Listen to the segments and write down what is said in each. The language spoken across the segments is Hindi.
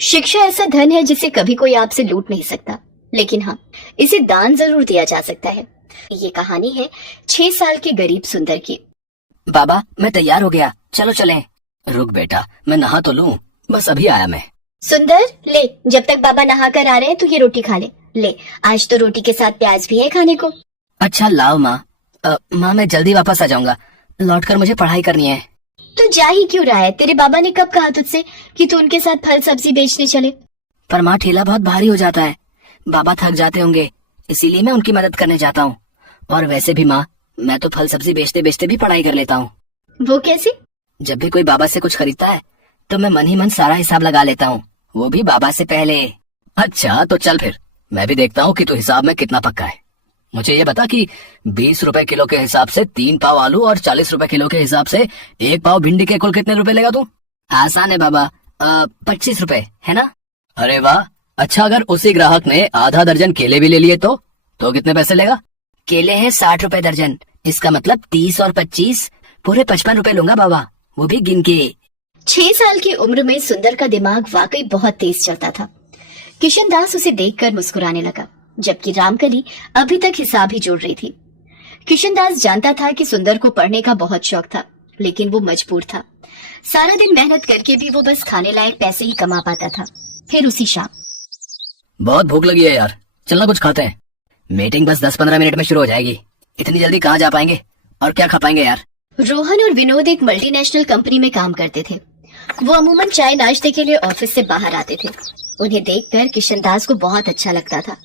शिक्षा ऐसा धन है जिसे कभी कोई आपसे लूट नहीं सकता, लेकिन हाँ, इसे दान जरूर दिया जा सकता है। ये कहानी है 6 साल के गरीब सुंदर की। बाबा, मैं तैयार हो गया, चलो चलें। रुक बेटा, मैं नहा तो लूं, बस अभी आया मैं। सुंदर, ले, जब तक बाबा नहा कर आ रहे हैं तो ये रोटी खा ले। ले, आज तो रोटी के साथ प्याज भी है खाने को। अच्छा लाओ माँ। माँ, मैं जल्दी वापस आ जाऊंगा, लौटकर मुझे पढ़ाई करनी है। तो जा ही क्यों रहा है? तेरे बाबा ने कब कहा तुझसे कि तू उनके साथ फल सब्जी बेचने चले? पर माँ, ठेला बहुत भारी हो जाता है, बाबा थक जाते होंगे, इसीलिए मैं उनकी मदद करने जाता हूँ। और वैसे भी माँ, मैं तो फल सब्जी बेचते बेचते भी पढ़ाई कर लेता हूँ। वो कैसे? जब भी कोई बाबा से कुछ खरीदता है तो मैं मन ही मन सारा हिसाब लगा लेता हूँ, वो भी बाबा से पहले। अच्छा तो चल फिर, मैं भी देखता हूँ कि तू हिसाब में कितना पक्का है। मुझे ये बता कि 20 रुपए किलो के हिसाब से 3 पाव आलू और 40 रुपए किलो के हिसाब से 1 पाव भिंडी के कुल कितने रुपए लेगा तू? आसान है बाबा, 25 रुपए है ना? अरे वाह, अच्छा अगर उसी ग्राहक ने आधा दर्जन केले भी ले लिए तो कितने पैसे लेगा? केले हैं 60 रुपए दर्जन, इसका मतलब 30 और 25 पूरे 55 रुपए लूंगा बाबा, वो भी गिन के। 6 साल की उम्र में सुंदर का दिमाग वाकई बहुत तेज चलता था। किशन दास उसे देखकर मुस्कुराने लगा, जबकि रामकली अभी तक हिसाब ही जोड़ रही थी। किशन दास जानता था कि सुंदर को पढ़ने का बहुत शौक था, लेकिन वो मजबूर था। सारा दिन मेहनत करके भी वो बस खाने लायक पैसे ही कमा पाता था। फिर उसी शाम, बहुत भूख लगी है यार, चलना कुछ खाते हैं। मीटिंग बस 10-15 मिनट में शुरू हो जाएगी, इतनी जल्दी कहाँ जा पाएंगे और क्या खा पाएंगे यार। रोहन और विनोद एक मल्टीनेशनल कंपनी में काम करते थे। वो अमूमन चाय नाश्ते के लिए ऑफिस से बाहर आते थे। उन्हें देखकर किशन दास को बहुत अच्छा लगता था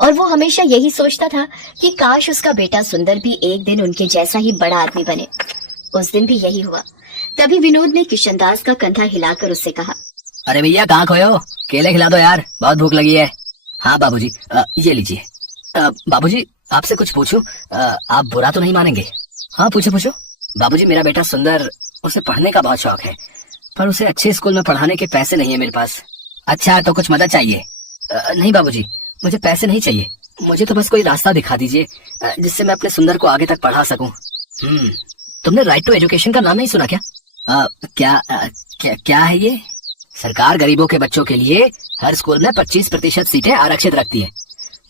और वो हमेशा यही सोचता था कि काश उसका बेटा सुंदर भी एक दिन उनके जैसा ही बड़ा आदमी बने। उस दिन भी यही हुआ। तभी विनोद ने किशन दास का कंधा हिलाकर उससे कहा, अरे भैया, कहाँ खोए हो? केले खिला दो यार, बहुत भूख लगी है। हाँ बाबूजी, ये लीजिए। बाबूजी, आपसे कुछ पूछूं? आप बुरा तो नहीं मानेंगे? हाँ पूछो पूछो। बाबूजी, मेरा बेटा सुंदर, उसे पढ़ने का बहुत शौक है, पर उसे अच्छे स्कूल में पढ़ाने के पैसे नहीं है मेरे पास। अच्छा तो कुछ मदद चाहिए? नहीं बाबूजी, मुझे पैसे नहीं चाहिए, मुझे तो बस कोई रास्ता दिखा दीजिए जिससे मैं अपने सुंदर को आगे तक पढ़ा सकूं। तुमने राइट टू एजुकेशन का नाम नहीं सुना क्या? क्या है ये? सरकार गरीबों के बच्चों के लिए हर स्कूल में 25% सीटें आरक्षित रखती है,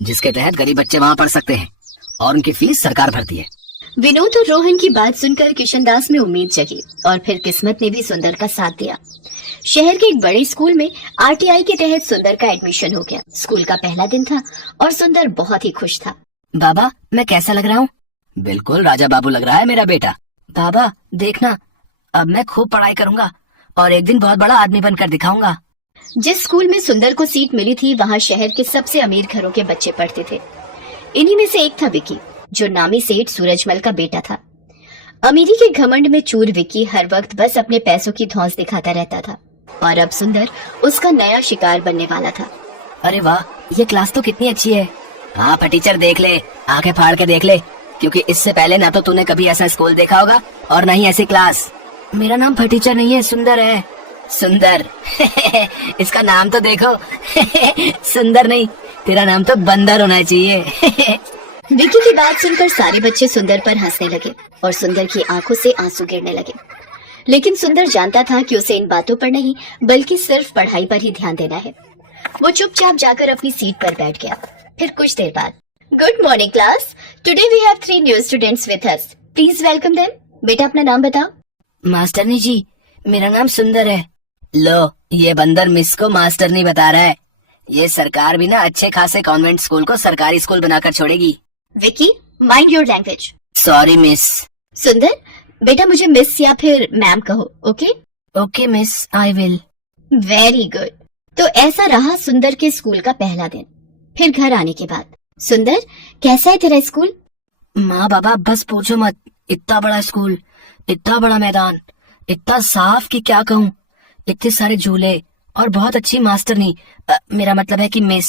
जिसके तहत गरीब बच्चे वहाँ पढ़ सकते हैं और उनकी फीस सरकार भरती है। विनोद और रोहन की बात सुनकर किशन दास में उम्मीद जगी और फिर किस्मत ने भी सुंदर का साथ दिया। शहर के एक बड़े स्कूल में आरटीआई के तहत सुंदर का एडमिशन हो गया। स्कूल का पहला दिन था और सुंदर बहुत ही खुश था। बाबा, मैं कैसा लग रहा हूँ? बिल्कुल राजा बाबू लग रहा है मेरा बेटा। बाबा देखना, अब मैं खूब पढ़ाई करूंगा और एक दिन बहुत बड़ा आदमी बनकर दिखाऊंगा। जिस स्कूल में सुंदर को सीट मिली थी वहाँ शहर के सबसे अमीर घरों के बच्चे पढ़ते थे। इन्हीं में से एक था विकी, जो नामी सेठ सूरजमल का बेटा था। अमीरी के घमंड में चूर विकी हर वक्त बस अपने पैसों की धौंस दिखाता रहता था और अब सुंदर उसका नया शिकार बनने वाला था। अरे वाह, ये क्लास तो कितनी अच्छी है। हाँ टीचर, देख ले, आंखें फाड़ के देख ले, क्योंकि इससे पहले ना तो तूने कभी ऐसा स्कूल देखा होगा और ना ही ऐसी क्लास। मेरा नाम फटीचर नहीं है, सुंदर है। सुंदर? इसका नाम तो देखो। सुंदर नहीं, तेरा नाम तो बंदर होना चाहिए। विकी की बात सुनकर सारे बच्चे सुंदर पर हंसने लगे और सुंदर की आंखों से आंसू गिरने लगे। लेकिन सुंदर जानता था कि उसे इन बातों पर नहीं बल्कि सिर्फ पढ़ाई पर ही ध्यान देना है। वो चुपचाप जाकर अपनी सीट पर बैठ गया। फिर कुछ देर बाद, good morning class, today we have 3 new students with us, please welcome them. बेटा अपना नाम बताओ। मास्टरनी जी, मेरा नाम सुंदर है। लो, ये बंदर मिस को मास्टरनी बता रहा है। ये सरकार भी ना अच्छे खासे कॉन्वेंट स्कूल को सरकारी स्कूल बनाकर छोड़ेगी। Vicky, mind your language. Sorry miss. सुंदर, बेटा मुझे मिस या फिर मैम कहो, okay? Okay miss, I will. Very good. तो ऐसा रहा सुंदर के स्कूल का पहला दिन। फिर घर आने के बाद, सुंदर कैसा है तेरा स्कूल? माँ बाबा बस पूछो मत, इतना बड़ा स्कूल, इतना बड़ा मैदान, इतना साफ कि क्या कहूँ, इतने सारे झूले और बहुत अच्छी मास्टरनी, मेरा मतलब है कि मिस।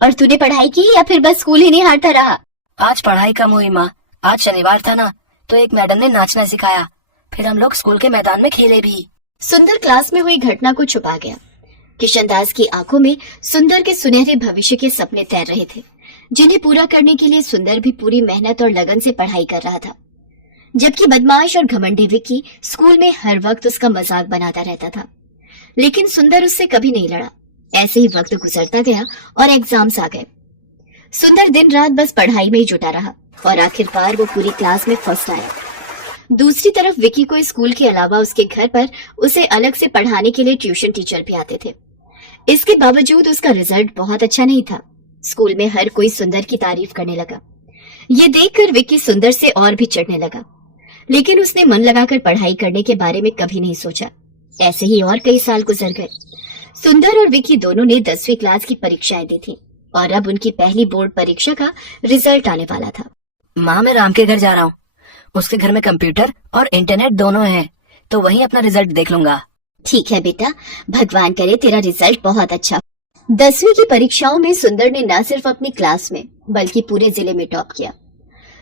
और तूने पढ़ाई की या फिर बस स्कूल ही नहीं हारता रहा? आज पढ़ाई कम हुई माँ, आज शनिवार था ना, तो एक मैडम ने नाचना सिखाया, फिर हम लोग स्कूल के मैदान में खेले भी। सुंदर क्लास में हुई घटना को छुपा गया। किशन दास की आंखों में सुंदर के सुनहरे भविष्य के सपने तैर रहे थे, जिन्हें पूरा करने के लिए सुंदर भी पूरी मेहनत और लगन से पढ़ाई कर रहा था। जबकि बदमाश और घमंडी विकी स्कूल में हर वक्त उसका मजाक बनाता रहता था। लेकिन सुंदर उससे कभी नहीं लड़ा, ऐसे ही वक्त गुजरता गया और एग्जाम्स आ गए। सुंदर दिन रात बस पढ़ाई में ही जुटा रहा और आखिरकार वो पूरी क्लास में फर्स्ट आया। दूसरी तरफ विकी को स्कूल के अलावा उसके घर पर उसे अलग से पढ़ाने के लिए ट्यूशन टीचर भी आते थे। इसके बावजूद उसका रिजल्ट बहुत अच्छा नहीं था। स्कूल में हर कोई सुंदर की तारीफ करने लगा। ये देखकर विकी सुंदर से और भी चिढ़ने लगा, लेकिन उसने मन लगाकर पढ़ाई करने के बारे में कभी नहीं सोचा। ऐसे ही और कई साल गुजर गए। सुंदर और विकी दोनों ने 10वीं क्लास की परीक्षाएं दी थी और अब उनकी पहली बोर्ड परीक्षा का रिजल्ट आने वाला था। माँ, मैं राम के घर जा रहा हूँ। उसके घर में कंप्यूटर और इंटरनेट दोनों है, तो वहीं अपना रिजल्ट देख लूंगा। ठीक है बेटा, भगवान करे तेरा रिजल्ट बहुत अच्छा। 10वीं की परीक्षाओं में सुंदर ने न सिर्फ अपनी क्लास में बल्कि पूरे जिले में टॉप किया।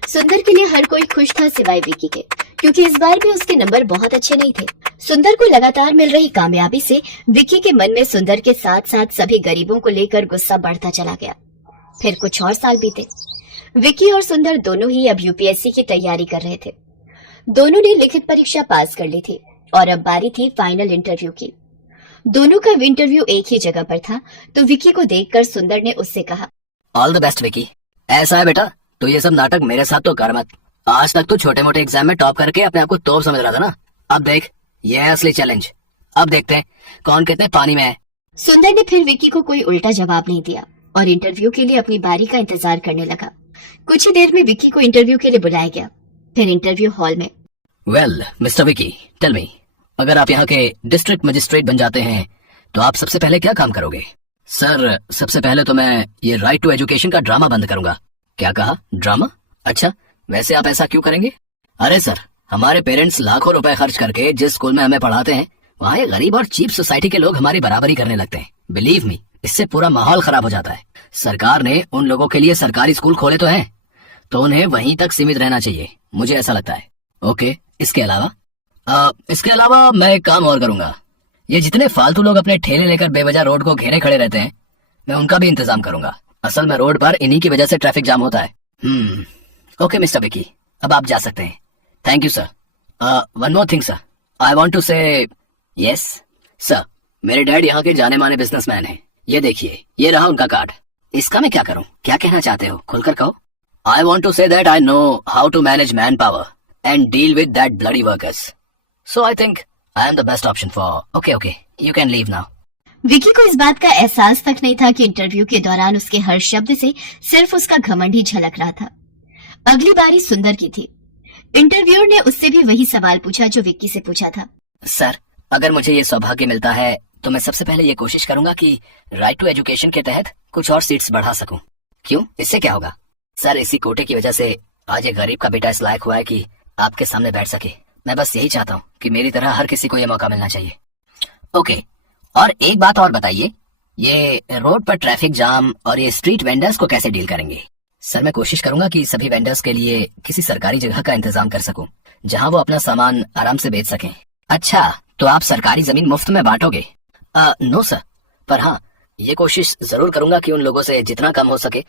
सुंदर के लिए हर कोई खुश था सिवाय विकी के, क्योंकि इस बार भी उसके नंबर बहुत अच्छे नहीं थे। सुंदर को लगातार मिल रही कामयाबी से विकी के मन में सुंदर के साथ साथ सभी गरीबों को लेकर गुस्सा बढ़ता चला गया। फिर कुछ और साल बीते। विकी और सुंदर दोनों ही अब यूपीएससी की तैयारी कर रहे थे। दोनों ने लिखित परीक्षा पास कर ली थी और अब बारी थी फाइनल इंटरव्यू की। दोनों का इंटरव्यू एक ही जगह पर था, तो विकी को देखकर सुंदर ने उससे कहा, ऑल द बेस्ट विकी। ऐसा है बेटा, तो ये सब नाटक मेरे साथ तो कर मत। आज तक तो छोटे मोटे एग्जाम में टॉप करके अपने आप को तोप समझ रहा था ना। अब देख, ये है असली चैलेंज। अब देखते हैं कौन कितने पानी में है। सुंदर ने फिर विकी को कोई उल्टा जवाब नहीं दिया और इंटरव्यू के लिए अपनी बारी का इंतजार करने लगा। कुछ ही देर में विकी को इंटरव्यू के लिए बुलाया गया। फिर इंटरव्यू हॉल में, well mister Vicky, tell me, अगर आप यहाँ के डिस्ट्रिक्ट मजिस्ट्रेट बन जाते हैं तो आप सबसे पहले क्या काम करोगे? सर, सबसे पहले तो मैं ये राइट टू एजुकेशन का ड्रामा बंद करूंगा। क्या कहा? ड्रामा? अच्छा, वैसे आप ऐसा क्यों करेंगे? अरे सर, हमारे पेरेंट्स लाखों रुपए खर्च करके जिस स्कूल में हमें पढ़ाते हैं, वहाँ ये गरीब और चीप सोसाइटी के लोग हमारी बराबरी करने लगते हैं। बिलीव मी, इससे पूरा माहौल खराब हो जाता है। सरकार ने उन लोगों के लिए सरकारी स्कूल खोले तो हैं, तो उन्हें वहीं तक सीमित रहना चाहिए, मुझे ऐसा लगता है। ओके, इसके अलावा? इसके अलावा मैं एक काम और करूंगा। ये जितने फालतू लोग अपने ठेले लेकर बेवजह रोड को घेरे खड़े रहते हैं, मैं उनका भी इंतजाम करूंगा। असल में रोड पर इन्हीं की वजह से ट्रैफिक जाम होता है। ओके मिस्टर विकी, अब आप जा सकते हैं। Thank you sir. One more thing sir, I want to say. Yes sir, मेरे डैड यहाँ के जाने माने बिजनेसमैन हैं। ये देखिए, ये रहा उनका कार्ड। इसका मैं क्या करूं? क्या कहना चाहते हो? खुलकर कहो। I want to say that I know how to manage man power and deal with that bloody workers, so I think I am the best option for. Okay, you can leave now. Vicky को इस बात का एहसास तक नहीं था कि इंटरव्यू के दौरान उसके हर शब्द से सिर्फ उसका घमंड ही झलक रहा था। अगली बारी सुंदर की थी। इंटरव्यूअर ने उससे भी वही सवाल पूछा जो विक्की से पूछा था। सर, अगर मुझे ये सौभाग्य मिलता है तो मैं सबसे पहले ये कोशिश करूंगा कि राइट टू एजुकेशन के तहत कुछ और सीट्स बढ़ा सकूं। क्यों? इससे क्या होगा? सर, इसी कोटे की वजह से आज एक गरीब का बेटा इस लायक हुआ है कि आपके सामने बैठ सके। मैं बस यही चाहता हूँ कि मेरी तरह हर किसी को ये मौका मिलना चाहिए। ओके, और एक बात और बताइए, ये रोड पर ट्रैफिक जाम और ये स्ट्रीट वेंडर्स को कैसे डील करेंगे? सर, मैं कोशिश करूंगा कि सभी वेंडर्स के लिए किसी सरकारी जगह का इंतजाम कर सकूं, जहां वो अपना सामान आराम से बेच सकें। अच्छा, तो आप सरकारी जमीन मुफ्त में बांटोगे? नो सर, पर हाँ, ये कोशिश जरूर करूंगा कि उन लोगों से जितना कम हो सके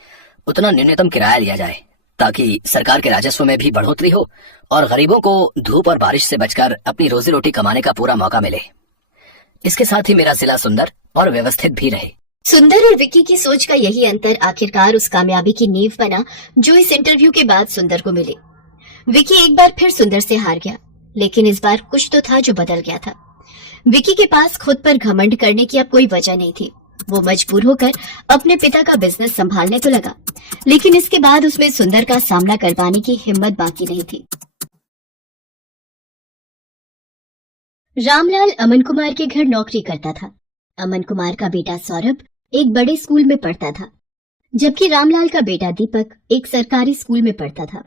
उतना न्यूनतम किराया लिया जाए, ताकि सरकार के राजस्व में भी बढ़ोतरी हो और गरीबों को धूप और बारिश से बचकर अपनी रोजी रोटी कमाने का पूरा मौका मिले। इसके साथ ही मेरा जिला सुंदर और व्यवस्थित भी रहे। सुंदर और विक्की की सोच का यही अंतर आखिरकार उस कामयाबी की नींव बना जो इस इंटरव्यू के बाद सुंदर को मिली। विक्की एक बार फिर सुंदर से हार गया, लेकिन इस बार कुछ तो था जो बदल गया था। विक्की के पास खुद पर घमंड करने की अब कोई वजह नहीं थी। वो मजबूर होकर अपने पिता का बिजनेस संभालने तो लगा, लेकिन इसके बाद उसमें सुंदर का सामना करवाने की हिम्मत बाकी नहीं थी। रामलाल अमन कुमार के घर नौकरी करता था। अमन कुमार का बेटा सौरभ एक बड़े स्कूल में पढ़ता था, जबकि रामलाल का बेटा दीपक एक सरकारी स्कूल में पढ़ता था।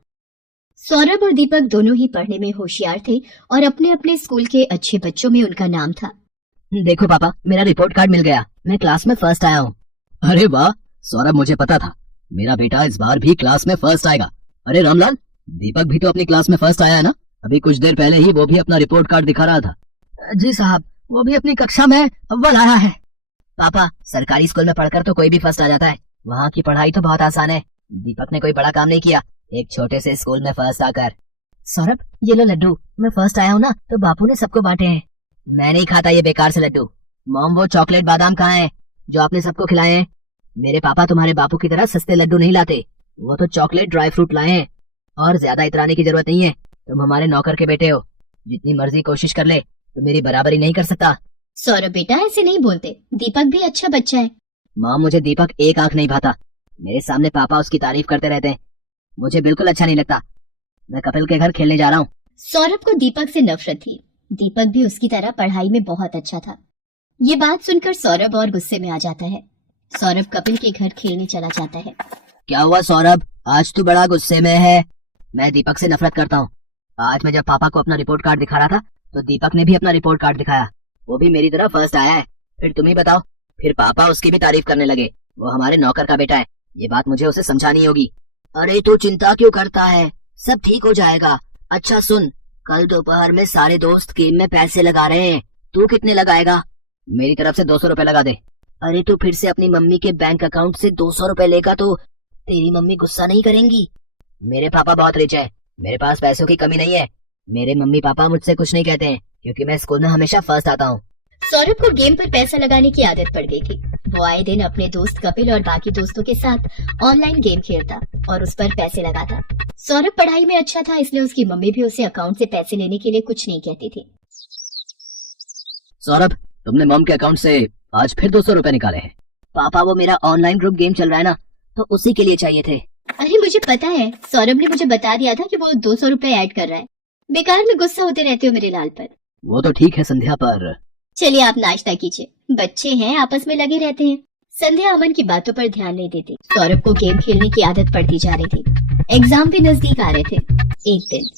सौरभ और दीपक दोनों ही पढ़ने में होशियार थे और अपने अपने स्कूल के अच्छे बच्चों में उनका नाम था। देखो पापा, मेरा रिपोर्ट कार्ड मिल गया, मैं क्लास में फर्स्ट आया हूँ। अरे वाह सौरभ, मुझे पता था मेरा बेटा इस बार भी क्लास में फर्स्ट आएगा। अरे रामलाल, दीपक भी तो अपनी क्लास में फर्स्ट आया है ना? अभी कुछ देर पहले ही वो भी अपना रिपोर्ट कार्ड दिखा रहा था। जी साहब, वो भी अपनी कक्षा में अव्वल आया है। पापा, सरकारी स्कूल में पढ़कर तो कोई भी फर्स्ट आ जाता है, वहाँ की पढ़ाई तो बहुत आसान है। दीपक ने कोई बड़ा काम नहीं किया, एक छोटे से स्कूल में फर्स्ट आकर। सौरभ, ये लो लड्डू, मैं फर्स्ट आया हूँ ना, तो बापू ने सबको बांटे हैं। मैं नहीं खाता ये बेकार से लड्डू। मॉम, वो चॉकलेट बादाम कहाँ है? जो आपने सबको खिलाए हैं। मेरे पापा तुम्हारे बापू की तरह सस्ते लड्डू नहीं लाते, वो तो चॉकलेट ड्राई फ्रूट लाए हैं। और ज्यादा इतराने की जरूरत नहीं है, तुम हमारे नौकर के बेटे हो। जितनी मर्जी कोशिश कर ले, तो मेरी बराबरी नहीं कर सकता। सौरभ बेटा ऐसे नहीं बोलते, दीपक भी अच्छा बच्चा है। माँ, मुझे दीपक एक आंख नहीं भाता। मेरे सामने पापा उसकी तारीफ करते रहते हैं, मुझे बिल्कुल अच्छा नहीं लगता। मैं कपिल के घर खेलने जा रहा हूँ। सौरभ को दीपक से नफरत थी। दीपक भी उसकी तरह पढ़ाई में बहुत अच्छा था। ये बात सुनकर सौरभ और गुस्से में आ जाता है। सौरभ कपिल के घर खेलने चला जाता है। क्या हुआ सौरभ, आज तू बड़ा गुस्से में है? मैं दीपक से नफरत करता हूँ। आज मैं जब पापा को अपना रिपोर्ट कार्ड दिखा रहा था, तो दीपक ने भी अपना रिपोर्ट कार्ड दिखाया, वो भी मेरी तरह फर्स्ट आया है। फिर तुम ही बताओ, फिर पापा उसकी भी तारीफ करने लगे। वो हमारे नौकर का बेटा है, ये बात मुझे उसे समझानी होगी। अरे तू चिंता क्यों करता है, सब ठीक हो जाएगा। अच्छा सुन, कल दोपहर में सारे दोस्त गेम में पैसे लगा रहे हैं, तू कितने लगाएगा? मेरी तरफ से 200 रुपए लगा दे। अरे तू फिर से अपनी मम्मी के बैंक अकाउंट से 200 रुपए लेगा तो तेरी मम्मी गुस्सा नहीं करेंगी? मेरे पापा बहुत रिच है, मेरे पास पैसों की कमी नहीं है। मेरे मम्मी पापा मुझसे कुछ नहीं कहते हैं, क्योंकि मैं स्कूल में हमेशा फर्स्ट आता हूँ। सौरभ को गेम पर पैसा लगाने की आदत पड़ गई थी। वो आए दिन अपने दोस्त कपिल और बाकी दोस्तों के साथ ऑनलाइन गेम खेलता और उस पर पैसे लगाता। सौरभ पढ़ाई में अच्छा था, इसलिए उसकी मम्मी भी उसे अकाउंट से पैसे लेने के लिए कुछ नहीं कहती थी। सौरभ, तुमने मॉम के अकाउंट से आज फिर 200 रुपए निकाले हैं। पापा, वो मेरा ऑनलाइन ग्रुप गेम चल रहा है ना, तो उसी के लिए चाहिए थे। अरे मुझे पता है, सौरभ ने मुझे बता दिया था कि वो 200 रुपए ऐड कर रहा है। बेकार में गुस्सा होते रहते हो मेरे लाल पर। वो तो ठीक है संध्या, पर चलिए आप नाश्ता कीजिए, बच्चे हैं आपस में लगे रहते हैं। संध्या अमन की बातों पर ध्यान नहीं देती। सौरभ को गेम खेलने की आदत पड़ती जा रही थी। एग्जाम भी नजदीक आ रहे थे। एक दिन,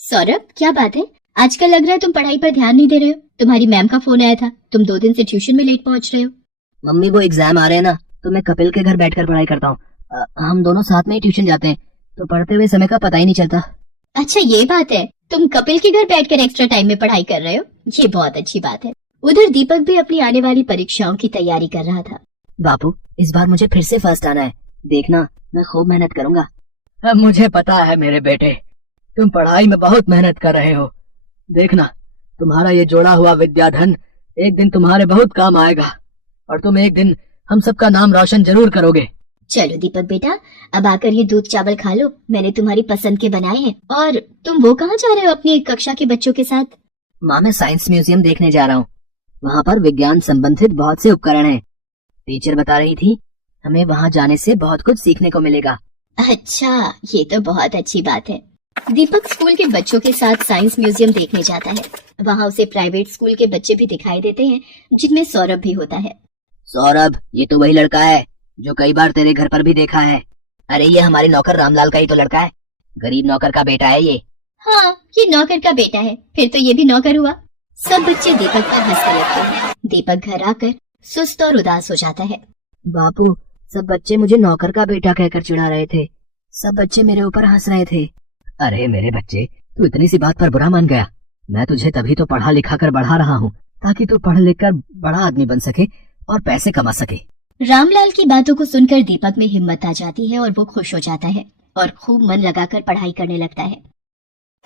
सौरभ क्या बात है, आजकल लग रहा है तुम पढ़ाई पर ध्यान नहीं दे रहे हो। तुम्हारी मैम का फोन आया था, तुम 2 दिन से ट्यूशन में लेट पहुंच रहे हो। मम्मी, वो एग्जाम आ रहे हैं ना, तो मैं कपिल के घर बैठकर पढ़ाई करता हूँ। हम दोनों साथ में ही ट्यूशन जाते हैं, तो पढ़ते हुए समय का पता ही नहीं चलता। अच्छा ये बात है, तुम कपिल के घर बैठकर एक्स्ट्रा टाइम में पढ़ाई कर रहे हो, ये बहुत अच्छी बात है। उधर दीपक भी अपनी आने वाली परीक्षाओं की तैयारी कर रहा था। बापू, इस बार मुझे फिर से फर्स्ट आना है, देखना मैं खूब मेहनत करूंगा। अब मुझे पता है मेरे बेटे, तुम पढ़ाई में बहुत मेहनत कर रहे हो। देखना, तुम्हारा ये जोड़ा हुआ विद्याधन एक दिन तुम्हारे बहुत काम आएगा, और तुम एक दिन हम सबका नाम रोशन जरूर करोगे। चलो दीपक बेटा, अब आकर ये दूध चावल खा लो, मैंने तुम्हारी पसंद के बनाए हैं। और तुम वो कहाँ जा रहे हो अपनी कक्षा के बच्चों के साथ? माँ, मैं साइंस म्यूजियम देखने जा रहा हूँ। वहाँ पर विज्ञान संबंधित बहुत से उपकरण हैं। टीचर बता रही थी, हमें वहाँ जाने से बहुत कुछ सीखने को मिलेगा। अच्छा, ये तो बहुत अच्छी बात है। दीपक स्कूल के बच्चों के साथ साइंस म्यूजियम देखने जाता है। वहाँ उसे प्राइवेट स्कूल के बच्चे भी दिखाई देते हैं, जिनमें सौरभ भी होता है। सौरभ, ये तो वही लड़का है जो कई बार तेरे घर पर भी देखा है। अरे ये हमारे नौकर रामलाल का ही तो लड़का है, गरीब नौकर का बेटा है ये। हाँ, ये नौकर का बेटा है, फिर तो ये भी नौकर हुआ। सब बच्चे दीपक पर हंसने लगते हैं। दीपक घर आकर सुस्त और उदास हो जाता है। बापू, सब बच्चे मुझे नौकर का बेटा कहकर चिढ़ा रहे थे, सब बच्चे मेरे ऊपर हंस रहे थे। अरे मेरे बच्चे, तू इतनी सी बात पर बुरा मान गया। मैं तुझे तभी तो पढ़ा लिखा कर बढ़ा रहा हूँ, ताकि तू पढ़ लिख कर बड़ा आदमी बन सके और पैसे कमा सके। रामलाल की बातों को सुनकर दीपक में हिम्मत आ जाती है और वो खुश हो जाता है और खूब मन लगाकर पढ़ाई करने लगता है।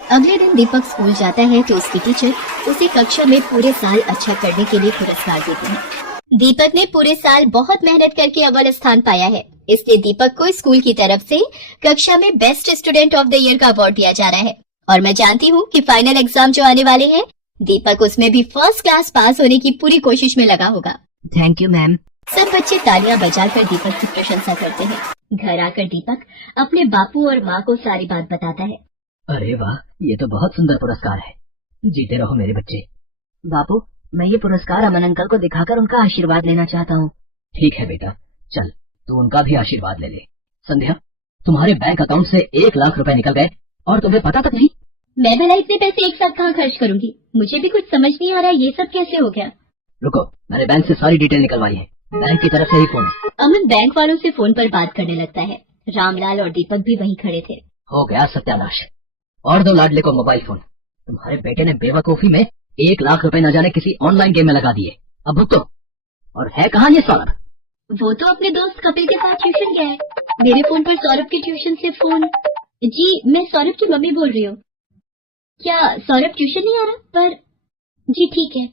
अगले दिन दीपक स्कूल जाता है तो उसकी टीचर उसे कक्षा में पूरे साल अच्छा करने के लिए पुरस्कार देती है। दीपक ने पूरे साल बहुत मेहनत करके अव्वल स्थान पाया है, इसलिए दीपक को स्कूल की तरफ से कक्षा में best student of the year का अवार्ड दिया जा रहा है। और मैं जानती हूँ कि फाइनल एग्जाम जो आने वाले हैं, दीपक उसमें भी फर्स्ट क्लास पास होने की पूरी कोशिश में लगा होगा। Thank you ma'am. सब बच्चे तालियां बजाकर दीपक की प्रशंसा करते हैं। घर आकर दीपक अपने बापू और माँ को सारी बात बताता है। अरे वाह, ये तो बहुत सुंदर पुरस्कार है, जीते रहो मेरे बच्चे। बापू, मैं ये पुरस्कार अमन अंकल को दिखाकर उनका आशीर्वाद लेना चाहता हूँ। ठीक है बेटा, चल तू उनका भी आशीर्वाद ले ले। संध्या, तुम्हारे बैंक अकाउंट से 1 लाख रुपए निकल गए और तुम्हें पता तक नहीं। मैं भला इतने पैसे एक साथ कहाँ खर्च करूंगी, मुझे भी कुछ समझ नहीं आ रहा ये सब कैसे हो गया। रुको, मैंने बैंक से सारी डिटेल निकलवाई है, बैंक की तरफ से ही फोन है। अमन बैंक वालों से फोन पर बात करने लगता है। रामलाल और दीपक भी वहीं खड़े थे। हो गया सत्यानाश, और दो लाडले को मोबाइल फोन। तुम्हारे बेटे ने बेवकूफी में 1 लाख रुपए न जाने किसी ऑनलाइन गेम में लगा दिए। अब भुगतो। और है कहाँ ये सौरभ? वो तो अपने दोस्त कपिल के साथ ट्यूशन गया है। मेरे फोन पर सौरभ के ट्यूशन से फोन। जी, मैं सौरभ की मम्मी बोल रही हूँ। क्या सौरभ ट्यूशन नहीं आ रहा? पर जी ठीक है,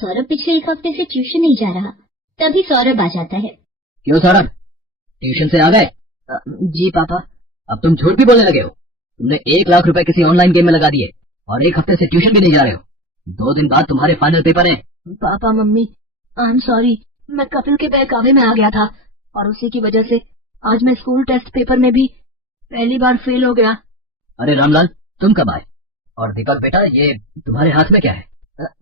सौरभ पिछले 1 हफ्ते से ट्यूशन नहीं जा रहा। तभी सौरभ आ जाता है। क्यों सौरभ, ट्यूशन से आ गए? जी पापा। अब तुम झूठ भी बोलने लगे हो। तुमने 1 लाख रुपए किसी ऑनलाइन गेम में लगा दिए और 1 हफ्ते से ट्यूशन भी नहीं जा रहे हो। 2 दिन बाद तुम्हारे फाइनल पेपर हैं। Papa mummy, I am sorry, मैं कपिल के बहकावे में आ गया था और उसी की वजह से आज मैं स्कूल टेस्ट पेपर में भी पहली बार फेल हो गया। अरे रामलाल, तुम कब आए? और दीपक बेटा, ये तुम्हारे हाथ में क्या है?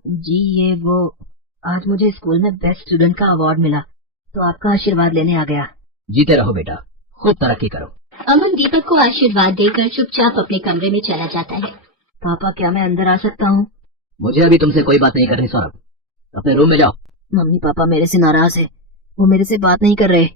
जी ये वो, आज मुझे स्कूल में बेस्ट स्टूडेंट का अवार्ड मिला तो आपका आशीर्वाद लेने आ गया। जीते रहो बेटा, खूब तरक्की करो। अमन दीपक को आशीर्वाद देकर चुपचाप अपने कमरे में चला जाता है। पापा क्या मैं अंदर आ सकता हूँ? मुझे अभी तुमसे कोई बात नहीं करनी सौरभ, अपने रूम में जाओ। मम्मी पापा मेरे से नाराज है, वो मेरे से बात नहीं कर रहे।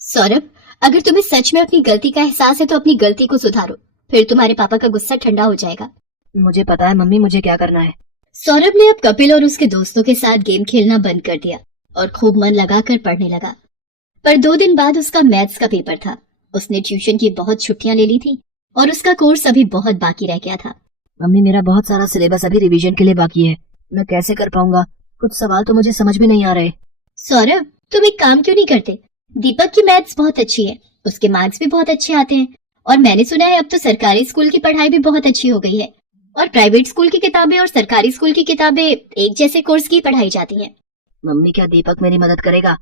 सौरभ, अगर तुम्हें सच में अपनी गलती का एहसास है तो अपनी गलती को सुधारो, फिर तुम्हारे पापा का गुस्सा ठंडा हो जाएगा। मुझे पता है मम्मी, मुझे क्या करना है। सौरभ ने अब कपिल और उसके दोस्तों के साथ गेम खेलना बंद कर दिया और खूब मन लगाकर पढ़ने लगा। पर 2 दिन बाद उसका मैथ्स का पेपर था। उसने ट्यूशन की बहुत छुट्टियां ले ली थी और उसका कोर्स अभी बहुत बाकी रह गया था। मम्मी मेरा बहुत सारा सिलेबस अभी रिवीजन के लिए बाकी है, मैं कैसे कर पाऊंगा? कुछ सवाल तो मुझे समझ में नहीं आ रहे। सौरभ, तुम एक काम क्यों नहीं करते? दीपक की मैथ्स बहुत अच्छी है, उसके मार्क्स भी बहुत अच्छे आते हैं और मैंने सुना है अब तो सरकारी स्कूल की पढ़ाई भी बहुत अच्छी हो गई है और प्राइवेट स्कूल की किताबें और सरकारी स्कूल की किताबें एक जैसे कोर्स की पढ़ाई जाती हैं। मम्मी क्या दीपक मेरी मदद करेगा?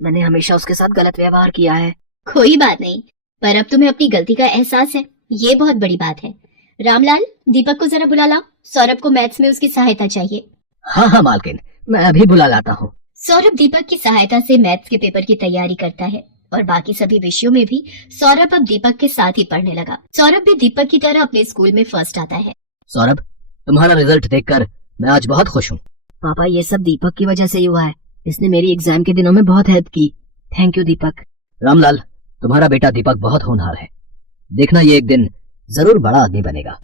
मैंने हमेशा उसके साथ गलत व्यवहार किया है। कोई बात नहीं, पर अब तुम्हें अपनी गलती का एहसास है, ये बहुत बड़ी बात है। रामलाल, दीपक को जरा बुला लाओ, सौरभ को मैथ्स में उसकी सहायता चाहिए। हाँ हाँ मालकिन, मैं अभी बुला लाता हूँ। सौरभ दीपक की सहायता से मैथ्स के पेपर की तैयारी करता है और बाकी सभी विषयों में भी सौरभ अब दीपक के साथ ही पढ़ने लगा। सौरभ भी दीपक की तरह अपने स्कूल में फर्स्ट आता है। सौरभ, तुम्हारा रिजल्ट देखकर मैं आज बहुत खुश हूँ। पापा ये सब दीपक की वजह से ही हुआ है, इसने मेरी एग्जाम के दिनों में बहुत हेल्प की। थैंक यू दीपक। रामलाल, तुम्हारा बेटा दीपक बहुत होनहार है, देखना ये एक दिन जरूर बड़ा आदमी बनेगा।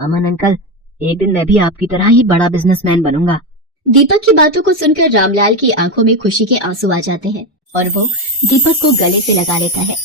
अमन अंकल, एक दिन मैं भी आपकी तरह ही बड़ा बिजनेसमैन बनूंगा। दीपक की बातों को सुनकर रामलाल की आंखों में खुशी के आंसू आ जाते हैं और वो दीपक को गले से लगा लेता है।